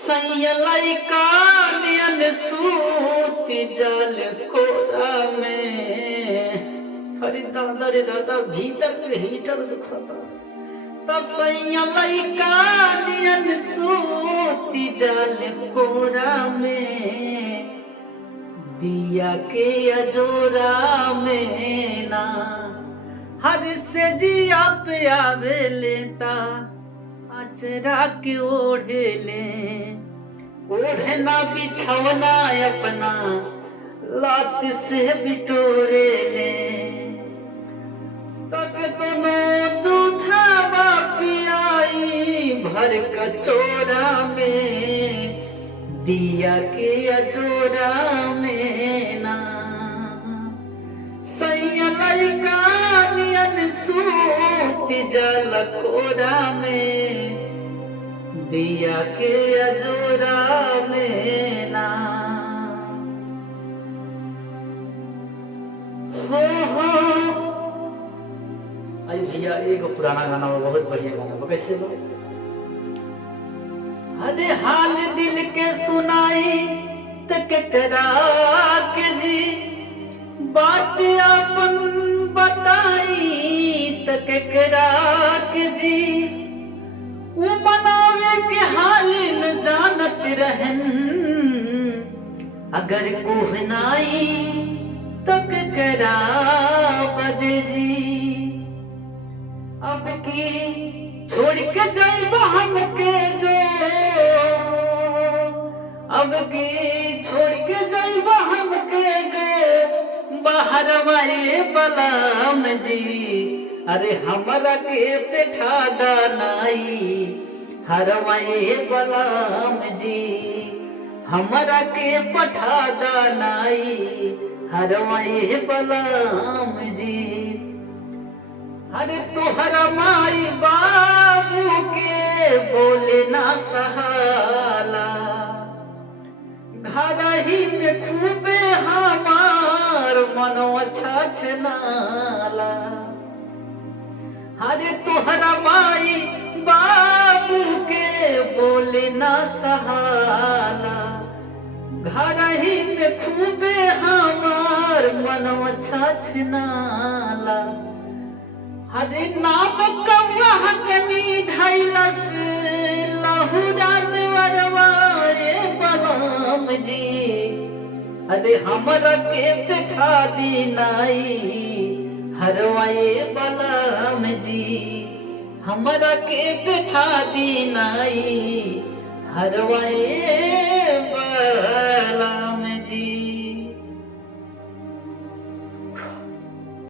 सैयलाई कानियन सूती जल कोरा में। अरे दादा रे दादा, भीतर के हीटर दुखता। तो सैयलाई कानियन सूती जल कोरा में, दिया के अजोरा में ना हर से जिया पे आवे लेता अचरा के ओढ़े ले। ओढ़े ना बिछवना अपना लात से बिटोरे ले। तक दोनों दूधावा पियाई भर कचोरा में, दिया के अजोरा में ना। सैयलाई कानियन सूती जल कोरा में, दिया के अजोरा में ना। हो अरे भैया, एक पुराना गाना वो बहुत बढ़िया गाना वो कैसे वो, अरे हाल दिल के सुनाई तक करा के जी, बात अपन बताई तक करा के जी। वो मनावे के हाल न जानत रहन, अगर कोहनाई तक करा बद जी। अब की छोड़ के जाइब हमके जो, अब की छोड़ के जाइब हमके जो, बाहर मारे बलाम जी। अरे हमरा के पेठा दानाई हरवाए बलाम जी, हमरा के पठा दानाई हरवाए बलाम जी। अरे तोहरा माई बाबू के बोले ना सहाला, घर ही में खूबे हमार मनवा छछनाला। अरे तोहरा माई बाबू के बोले ना सहाला, घर ही में खूबे हमार मनवा छछनाला। अरे नाम कौआ कनी धैलस लहुरा वरवाए बलाम जी। अरे हमरा के पेठा दीनाई हरवाए बलाम जी, हमरा के पेठा दीनाई हरवाए